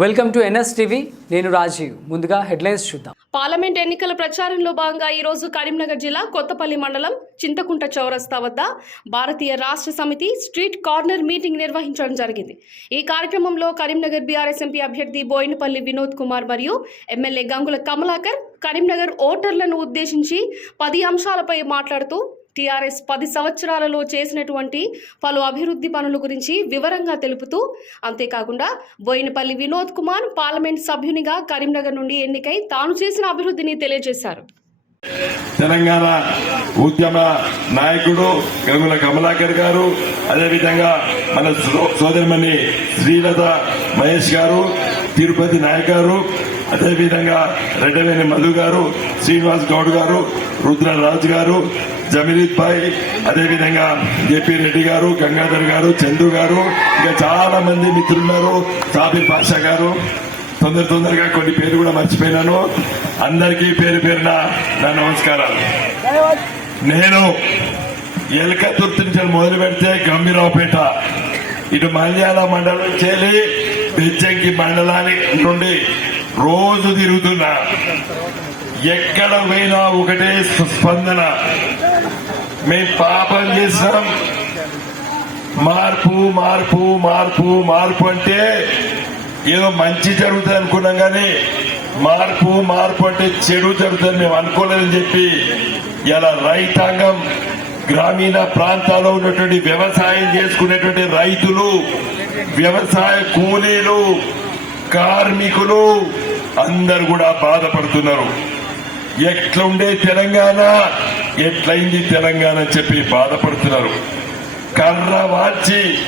Welcome to NS TV. నేను రాజీవ్. ముందుగా headlines చూద్దాం. పార్లమెంట్ ఎన్నికల ప్రచారంలో భాగంగా ఈ రోజు కరీంనగర్ జిల్లా కొత్తపల్లి మండలం చింతకుంట చౌరస్తా వద్ద భారతీయ రాష్ట్ర సమితి స్ట్రీట్ కార్నర్ మీటింగ్ నిర్వహించడం జరిగింది. ఈ కార్యక్రమంలో కరీంనగర్ బీఆర్ఎస్ ఎంపీ అభ్యర్థి బోయినపల్లి వినోద్ కుమార్ మరియు ఎమ్మెల్యే గంగుల కమలాకర్ కరీంనగర్ ఓటర్లను ఉద్దేశించి పది అంశాలపై మాట్లాడుతూ టీఆర్ఎస్ పది సంవత్సరాలలో చేసినటువంటి పలు అభివృద్ధి పనుల గురించి వివరంగా తెలుపుతూ అంతేకాకుండా బోయినపల్లి వినోద్ కుమార్ పార్లమెంట్ సభ్యునిగా కరీంనగర్ నుండి ఎన్నికై తాను చేసిన అభివృద్ధిని తెలియజేశారు. తెలంగాణ ఉద్యమ నాయకుడు గంగుల కమలాకర్ గారు అదేవిధంగా మన సోదరిమణి శ్రీలత మహేష్ గారు తిరుపతి నాయక్ గారు అదేవిధంగా రెడ్డవేణి మధు గారు శ్రీనివాస్ గౌడ్ గారు రుద్రరాజు గారు జమీలిత్ భాయ్ అదేవిధంగా జేపీ రెడ్డి గారు గంగాధర్ గారు చందు గారు ఇంకా చాలా మంది మిత్రులున్నారు సాబిర్ పాషా గారు. తొందర తొందరగా కొన్ని పేరు కూడా మర్చిపోయినాను. అందరికీ పేరు పేరున నా నమస్కారాలు. నేను ఎలక నుంచి మొదలు పెడితే గంభీరావుపేట. ఇటు మల్యాల మండలం చేరి బెజ్జంకి మండలానికి నుండి రోజు తిరుగుతున్నా. ఎక్కడ పోయినా ఒకటే స్పందన. మేము పాపం చేసినాం. మార్పు మార్పు మార్పు మార్పు అంటే ఏదో మంచి జరుగుతుంది అనుకున్నాం కానీ మార్పు మార్పు అంటే చెడు జరుగుతుంది మేము అనుకోలేదని చెప్పి ఇలా రైతాంగం గ్రామీణ ప్రాంతాల్లో ఉన్నటువంటి వ్యవసాయం చేసుకునేటువంటి రైతులు వ్యవసాయ కూలీలు కార్మికులు అందరు కూడా బాధపడుతున్నారు. ఎట్లుండే తెలంగాణ? ఎట్లయింది తెలంగాణ అని చెప్పి బాధపడుతున్నారు. కర్ర వాచి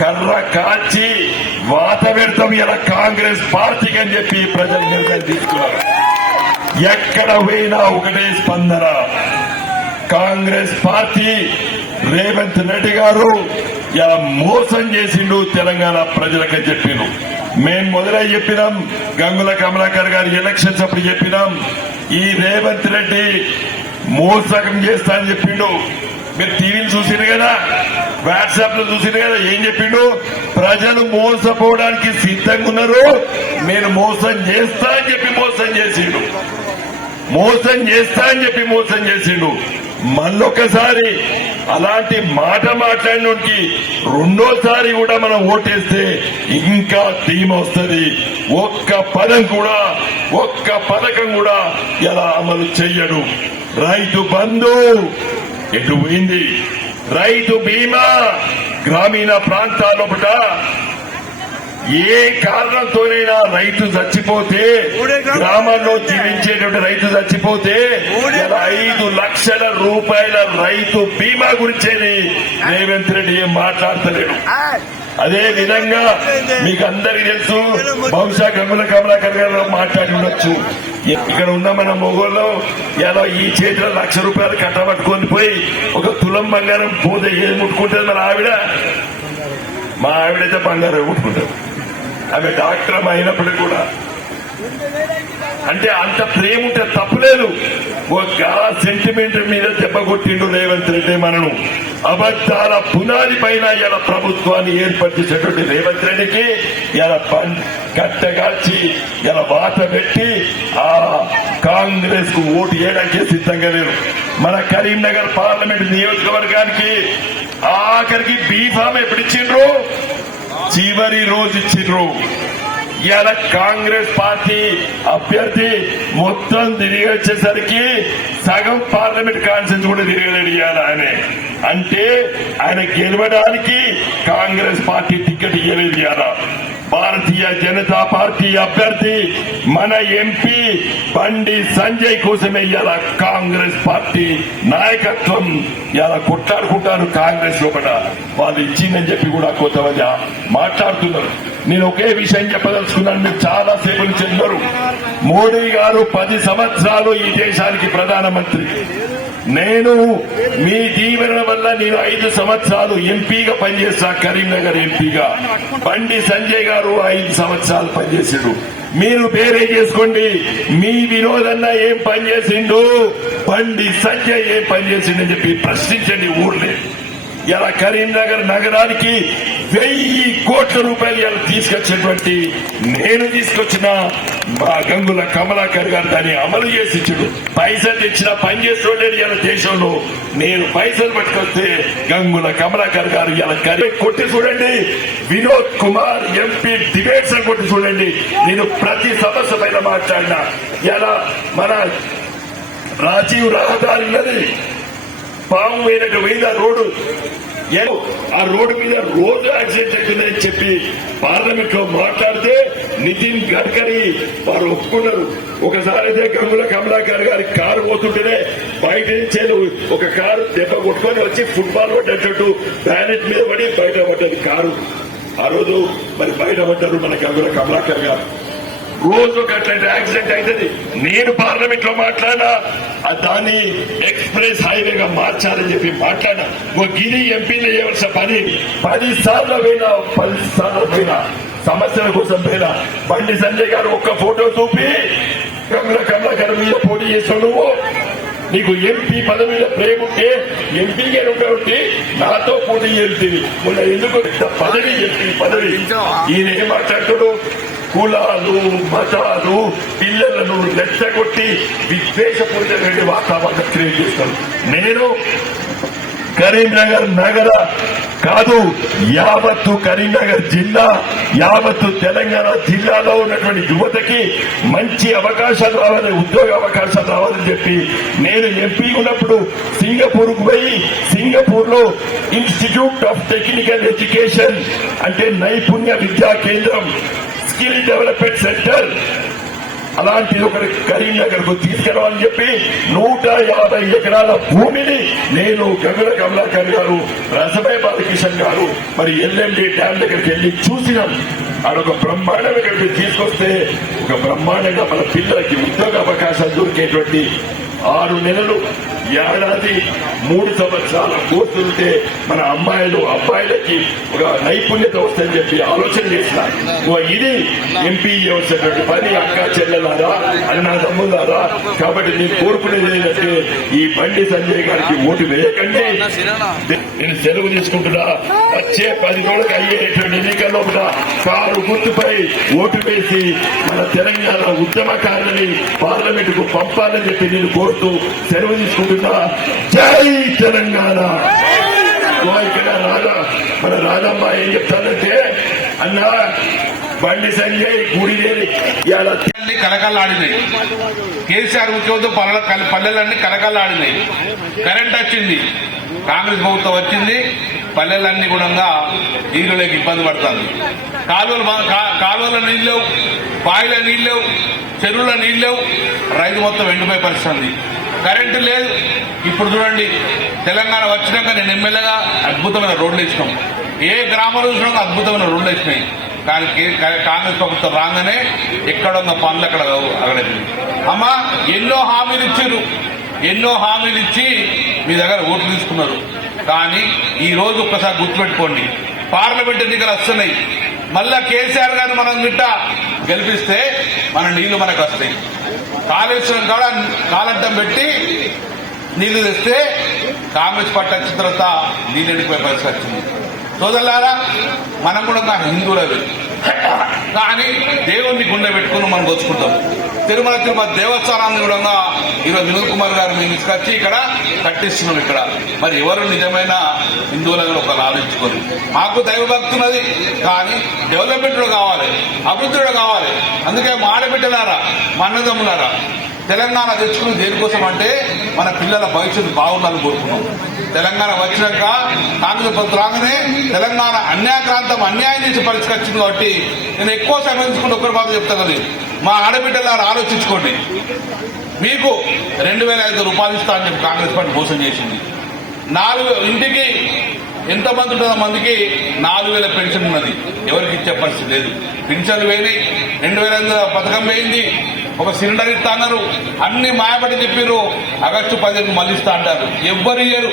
కర్ర కాచి వాత పెడతాం ఇలా కాంగ్రెస్ పార్టీకి అని చెప్పి ప్రజలు నిర్ణయం తీసుకున్నారు. ఎక్కడ పోయినా ఒకటే స్పందన. కాంగ్రెస్ పార్టీ రేవంత్ రెడ్డి గారు ఇలా మోసం చేసిండు తెలంగాణ ప్రజలకని చెప్పిండు మేము మొదలై చెప్పినాం గంగుల కమలాకర్ గారు ఎలక్షన్స్ అప్పుడు చెప్పినాం ఈ రేవంత్ రెడ్డి మోసకం చేస్తా అని చెప్పిండు. మీరు టీవీలు చూసింది కదా వాట్సాప్లో చూసింది కదా ఏం చెప్పిండు? ప్రజలు మోసపోవడానికి సిద్ధంగా ఉన్నారు నేను మోసం చేస్తా అని చెప్పి మోసం చేసిండు. మోసం చేస్తా అని చెప్పి మోసం చేసిండు. మళ్ళొకసారి అలాంటి మాట మాట్లాడినోడికి రెండోసారి కూడా మనం ఓటేస్తే ఇంకా ధీమ వస్తుంది. ఒక్క పదం కూడా ఒక్క పథకం కూడా ఎలా అమలు చెయ్యడు రైతు బంధు ఎటు పోయింది? రైతు బీమా గ్రామీణ ప్రాంతాలొకట ఏ కారణంతోనైనా రైతు చచ్చిపోతే గ్రామంలో జీవించేటువంటి రైతు చచ్చిపోతే ఐదు లక్షల రూపాయల రైతు బీమా గురించేది రేవంత్ రెడ్డి ఏం మాట్లాడతలేడు. అదే విధంగా మీకు అందరికీ తెలుసు బహుశా గంగుల కమలాకర్ గారు మాట్లాడి ఉండొచ్చు. ఇక్కడ ఉన్న మన మొగోళ్ళు ఎలా ఈ చేతిలో లక్ష రూపాయలు కట్టబట్టుకొని పోయి ఒక తులం బంగారం పోతే ఏది ముట్టుకుంటుంది మన ఆవిడ? మా ఆవిడైతే బంగారం ముట్టుకుంటారు ఆమె డాక్టర్ అయినప్పుడు కూడా. అంటే అంత ప్రేమ ఉంటే తప్పులేదు. ఒక సెంటిమెంట్ మీద దెబ్బ కొట్టిండు రేవంత్ రెడ్డి మనను. అబద్ధాల పునాది పైన ఇలా ప్రభుత్వాన్ని ఏర్పరిచేటటువంటి రేవంత్ రెడ్డికి ఇలా కట్టగాల్చి ఇలా వాత పెట్టి ఆ కాంగ్రెస్కు ఓటు వేయడానికి సిద్ధంగా లేరు. మన కరీంనగర్ పార్లమెంట్ నియోజకవర్గానికి ఆఖరికి బీఫామ్ ఎప్పుడు ఇచ్చిండ్రు? చివరి రోజు ఇచ్చిండ్రు ఇలా కాంగ్రెస్ పార్టీ అభ్యర్థి మొత్తం తిరిగి వచ్చేసరికి సగం పార్లమెంట్ కాన్సెన్స్ కూడా తిరగలేడు ఆయన. అంటే ఆయన గెలవడానికి కాంగ్రెస్ పార్టీ టికెట్ ఇవ్వలేదు ఇవాళ భారతీయ జనతా పార్టీ అభ్యర్థి మన ఎంపీ బండి సంజయ్ కోసమే ఇలా కాంగ్రెస్ పార్టీ నాయకత్వం ఇలా కొట్లాడుకుంటారు కాంగ్రెస్ లోపల. వాళ్ళు ఇచ్చిందని చెప్పి కూడా కొంతమంది మాట్లాడుతున్నారు. నేను ఒకే విషయం చెప్పదలుచుకున్నాను మీరు చాలా సేపు చెందరు మోడీ గారు పది సంవత్సరాలు ఈ దేశానికి ప్రధానమంత్రి. నేను మీ దీవెన వల్ల నేను ఐదు సంవత్సరాలు ఎంపీగా పనిచేస్తా కరీంనగర్ ఎంపీగా. బండి సంజయ్ గారు ఐదు సంవత్సరాలు పనిచేసాడు. మీరు పేరే చేసుకోండి. మీ వినోదన్న ఏం పనిచేసిండు? బండి సంజయ్ ఏం పనిచేసిండని చెప్పి ప్రశ్నించండి ఊర్లే. ఇలా కరీంనగర్ నగరానికి వెయ్యి కోట్ల రూపాయలు ఇలా తీసుకొచ్చినటువంటి నేను తీసుకొచ్చిన మా గంగుల కమలాకర్ గారు దాన్ని అమలు చేసి ఇచ్చాడు. పైసలు తెచ్చిన పని చేస్తుండేది ఇలా దేశంలో? నేను పైసలు పట్టుకొస్తే గంగుల కమలాకర్ గారు ఇలా కరీ కొట్టి చూడండి. వినోద్ కుమార్ ఎంపీ డిబేట్స్ అని కొట్టి చూడండి. నేను ప్రతి సమస్య పైన మాట్లాడినా. ఇలా మన రాజీవ్ రహదారి ఉన్నది. పాము పోయినట్టు పోయింది ఆ రోడ్డు. ఏదో ఆ రోడ్డు మీద రోజు యాక్సిడెంట్ అవుతుందని చెప్పి పార్లమెంట్లో మాట్లాడితే నితిన్ గడ్కరీ వారు ఒప్పుకున్నారు. ఒకసారి అయితే గంగుల కమలాకర్ గారి కారు పోతుంటేనే బయట నుంచే ఒక కారు దెబ్బ కొట్టుకొని వచ్చి ఫుట్బాల్ పడ్డట్టు బ్యానెట్ మీద పడి బయట పడ్డది కారు. ఆ రోజు మరి బయట పడ్డారు మన గంగుల కమలాకర్ గారు. రోజు అట్లాంటి యాక్సిడెంట్ అవుతుంది నేను పార్లమెంట్లో మాట్లాడినా దాన్ని ఎక్స్ప్రెస్ హైవేగా మార్చాలని చెప్పి మాట్లాడినా. ఓ గిరి ఎంపీలు చేయవలసిన పని పది సార్లు పోయినా పది సార్లు పోయినా సమస్యల కోసం పోయినా. బండి సంజయ్ గారు ఒక్క ఫోటో చూపి కమల కమలాకర్ మీద పోటీ చేసావు నువ్వు. నీకు ఎంపీ పదవి మీద ప్రేమ ఉంటే ఎంపీగా ఉంటే నాతో పోటీ చేస్తుంది మొన్న ఎందుకు పదవి ఎంపీ పదవి. ఈయన ఏం మాట్లాడుతాడు కులాలు మతాలు పిల్లలను లెచ్చగొట్టి విద్వేషపూరితమైన వాతావరణం క్రియేట్ చేస్తాను. నేను కరీంనగర్ నగర కాదు యావత్తు కరీంనగర్ జిల్లా యావత్తు తెలంగాణ జిల్లాలో ఉన్నటువంటి యువతకి మంచి అవకాశాలు రావాలి ఉద్యోగ అవకాశాలు రావాలని చెప్పి నేను ఎంపీ ఉన్నప్పుడు సింగపూర్కు పోయి సింగపూర్లో ఇన్స్టిట్యూట్ ఆఫ్ టెక్నికల్ ఎడ్యుకేషన్ అంటే నైపుణ్య విద్యా కేంద్రం స్కిల్ డెవలప్మెంట్ సెంటర్ అలాంటి ఒకరి కరీంనగర్కు తీసుకురావాలని చెప్పి నూట యాభై ఎకరాల భూమిని నేను గంగుల కమలాకర్ గారు రసభయ బాలకిషన్ గారు మరి ఎల్ఎండి డ్యామ్ దగ్గరికి వెళ్ళి చూసినాం. ఆడొక బ్రహ్మాండం ఇక్కడికి తీసుకొస్తే ఒక బ్రహ్మాండంగా మన పిల్లలకి ఉద్యోగ అవకాశాలు దొరికేటువంటి ఆరు నెలలు ఏడాది మూడు సంవత్సరాల కోర్సు ఉంటే మన అమ్మాయిలు అబ్బాయిలకి ఒక నైపుణ్యత వస్తుందని చెప్పి ఆలోచన చేస్తున్నారు. ఇది ఎంపీ వచ్చేటువంటి పని అక్క చెల్లెలారా అన్న తమ్ములారా కాబట్టి నేను కోరుకునేది ఏంటంటే ఈ బండి సంజయ్ గారికి ఓటు వేయకండి. నేను సెలవు తీసుకుంటున్నా. వచ్చే పది రోజులకు అయ్యేటువంటి ఎన్నికల్లో కూడా కారు గుర్తుపై ఓటు వేసి మన తెలంగాణ ఉద్యమకారులని పార్లమెంట్కు పంపాలని చెప్పి నేను కోరుతూ సెలవు తీసుకుంటున్నా. జై తెలంగాణ. ఇక్కడ రాజా మన రాజమ్మ ఏం చెప్తానంటే అన్నా బండి సంజయ్ గుడి లేని ఇవాళ కలకల్లాడినాయి. కేసీఆర్ ముఖ్యమంత్రి పల్లె పల్లెలన్నీ కలకల్లాడినాయి. కరెంట్ వచ్చింది. కాంగ్రెస్ ప్రభుత్వం వచ్చింది. పల్లెలన్నీ కూడా నీళ్ళలోకి ఇబ్బంది పడుతుంది. కాలువలు కాలువల నీళ్ళు లేవు బావిల నీళ్ళు లేవు చెరువుల నీళ్ళు లేవు. రైతు మొత్తం ఎండిపోయి పరిస్థితుంది కరెంటు లేదు. ఇప్పుడు చూడండి తెలంగాణ వచ్చినాక నేను ఎమ్మెల్యేగా అద్భుతమైన రోడ్లు ఇచ్చినాం ఏ గ్రామంలో చూసినా అద్భుతమైన రోడ్లు ఇచ్చినాయి కానీ కాంగ్రెస్ ప్రభుత్వం రాగానే ఎక్కడ ఉన్న పనులు అక్కడ అక్కడైంది అమ్మా ఎన్నో హామీలు ఇచ్చారు. ఎన్నో హామీలు ఇచ్చి మీ దగ్గర ఓట్లు తీసుకున్నారు. కానీ ఈ రోజు ఒక్కసారి గుర్తుపెట్టుకోండి పార్లమెంట్ ఎన్నికలు వస్తున్నాయి. మళ్ళా కేసీఆర్ గారిని మనం గిట్ట గెలిపిస్తే మన నీళ్ళు మనకు వస్తాయి. కాళేశ్వరం కాడ కాలంటం పెట్టి నీళ్ళు తెస్తే కాంగ్రెస్ పార్టీ వచ్చిన తర్వాత నీళ్ళు ఎండిపోయే పరిస్థితి వచ్చింది. సోదరులారా మనం కూడా ఒక హిందువులవి కానీ దేవుణ్ణి గుండె పెట్టుకుని మనం దోచుకుంటాం. తిరుమల తిరుమల దేవస్థానాన్ని కూడా ఈరోజు వినోద్ కుమార్ గారు మేము తీసుకొచ్చి ఇక్కడ కట్టిస్తున్నాం ఇక్కడ. మరి ఎవరు నిజమైన హిందువులను ఒక ఆలోచించుకొని మాకు దైవ భక్తి ఉన్నది కానీ డెవలప్మెంట్ కావాలి అభివృద్ధి కావాలి. అందుకే మా ఆడబిడ్డలారా మా అన్నదమ్ములారా తెలంగాణ తెచ్చుకుని దేనికోసం అంటే మన పిల్లల భవిష్యత్తు బాగుండాలని కోరుకున్నాం. తెలంగాణ వచ్చినాక కాంగ్రెస్ ప్రభుత్వం రాగానే తెలంగాణ అన్యాక్రాంతం అన్యాయం చేసి పరిస్థితి వచ్చింది కాబట్టి నేను ఎక్కువ సమయించుకుంటే ఒక్కరి బాధ చెప్తాను మా ఆడబిడ్డలు ఆలోచించుకోండి. మీకు రెండు వేల ఐదు రూపాయలు ఇస్తా అని చెప్పి కాంగ్రెస్ పార్టీ మోసం చేసింది. నాలుగు ఇంటికి ఎంతమంది ఉంటుందో మందికి నాలుగు వేల పెన్షన్ ఉన్నది. ఎవరికి ఇచ్చే పరిస్థితి లేదు. పెన్షన్లు పోయినాయి రెండు వేల ఐదు పథకం వేయింది. ఒక సిలిండర్ ఇస్తా అన్నారు. అన్ని మాయపడి చెప్పారు ఆగస్టు పదిహేను మళ్ళీ ఇస్తా అంటారు. ఎవ్వరు ఇయ్యరు.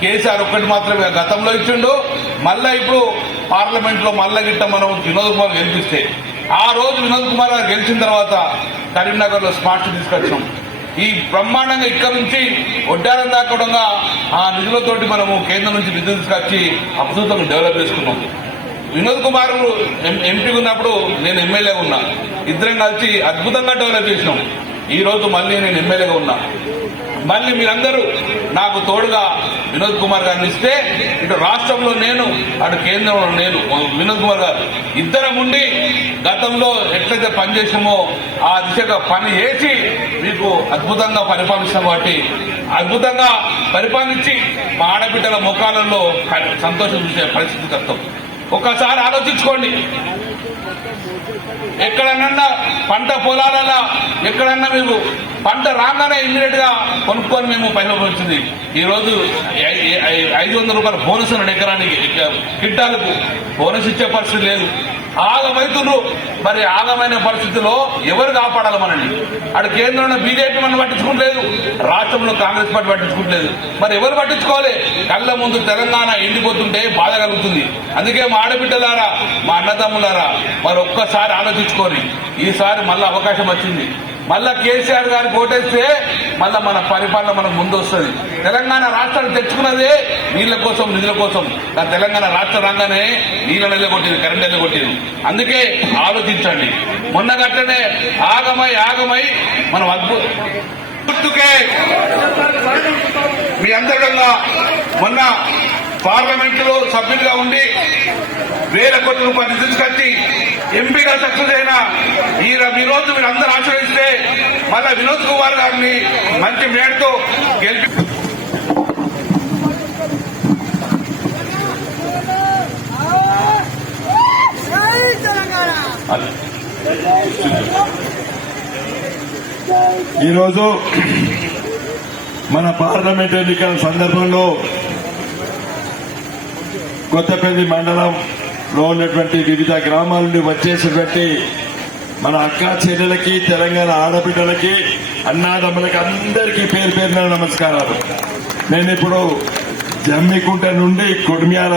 కేసీఆర్ ఒక్కటి మాత్రమే గతంలో ఇచ్చిండు. మళ్ళా ఇప్పుడు పార్లమెంట్లో మళ్ళా గిట్ట మనం వినోద్ కుమార్ గెలిపిస్తే ఆ రోజు వినోద్ కుమార్ గారు గెలిచిన తర్వాత కరీంనగర్లో స్మార్ట్ తీసుకొచ్చాం. ఈ బ్రహ్మాండంగా ఇక్కడ నుంచి ఒడ్డారం దాకా ఆ నిధులతోటి మనము కేంద్రం నుంచి నిధులు తీసుకొచ్చి అద్భుతంగా డెవలప్ చేసుకున్నాం. వినోద్ కుమార్ ఎం- ఎంపీ ఉన్నప్పుడు నేను ఎమ్మెల్యే ఉన్నా. ఇద్దరం కలిసి అద్భుతంగా డెవలప్ చేసినాం. ఈ రోజు మళ్ళీ నేను ఎమ్మెల్యేగా ఉన్నా. మళ్ళీ మీరందరూ నాకు తోడుగా వినోద్ కుమార్ గారిని ఇస్తే ఇటు రాష్ట్రంలో నేను అటు కేంద్రంలో నేను వినోద్ కుమార్ గారు ఇద్దరం ఉండి గతంలో ఎట్లయితే పనిచేసామో ఆ దిశగా పని చేసి మీకు అద్భుతంగా పరిపాలిస్తాం కాబట్టి అద్భుతంగా పరిపాలించి మా ఆడబిడ్డల ముఖాలలో సంతోషం చూసే పరిస్థితి కష్టం ఒక్కసారి ఆలోచించుకోండి. ఎక్కడన్నా పంట పొలాలలో ఎక్కడన్నా మీరు పంట రాగానే ఇమ్మీడియట్గా కొనుక్కొని మేము పైన వచ్చింది ఈ రోజు ఐ- ఐదు వందల రూపాయల బోనస్ ఉన్నాడు ఎకరానికి. కిట్టాలకు బోనస్ ఇచ్చే పరిస్థితి లేదు. ఆగమైతున్నారు మరి ఆగమైన పరిస్థితిలో ఎవరు కాపాడాలి మనల్ని? అటు కేంద్రంలో బీజేపీ మనం పట్టించుకుంటలేదు రాష్ట్రంలో కాంగ్రెస్ పార్టీ పట్టించుకుంటలేదు. మరి ఎవరు పట్టించుకోవాలి? కళ్ళ ముందు తెలంగాణ ఎండిపోతుంటే బాధ కలుగుతుంది. అందుకే మా ఆడబిడ్డలారా మా అన్నదమ్ములారా మరి ఒక్కసారి ఆలోచించుకొని ఈసారి మళ్ళీ అవకాశం వచ్చింది. మళ్ళా కేసీఆర్ గారికి ఓటేస్తే మళ్ళా మన పరిపాలన మనకు ముందు వస్తుంది. తెలంగాణ రాష్ట్రాన్ని తెచ్చుకున్నదే నీళ్ళ కోసం నిధుల కోసం. తెలంగాణ రాష్ట్ర రంగానే నీళ్ళ నెల కొట్టింది కరెంట్ నెల కొట్టింది. అందుకే ఆలోచించండి. మొన్న గట్టనే ఆగమై ఆగమై మనం అద్భుత గుర్తుకే మీ అందరిగా మొన్న పార్లమెంట్లో సభ్యులుగా ఉండి వేల కోట్ల రూపాయలు తీసుకొచ్చి ఎంపిక సక్సెస్ అయిన ఈ రోజు మీరు అందరూ ఆశ్రయిస్తే మళ్ళా వినోద్ కుమార్ గారిని మంచి మేడతో గెలిపి ఈరోజు మన పార్లమెంట్ ఎన్నికల సందర్భంలో కొత్తపల్లి లో ఉన్నటువంటి వివిధ గ్రామాల నుండి వచ్చేసినటువంటి మన అక్క చెల్లెలకి తెలంగాణ ఆడబిడ్డలకి అన్నాదమ్ములకి అందరికీ పేరు పేరున నమస్కారాలు. నేను ఇప్పుడు జమ్మికుంట నుండి కొడిమ్యాల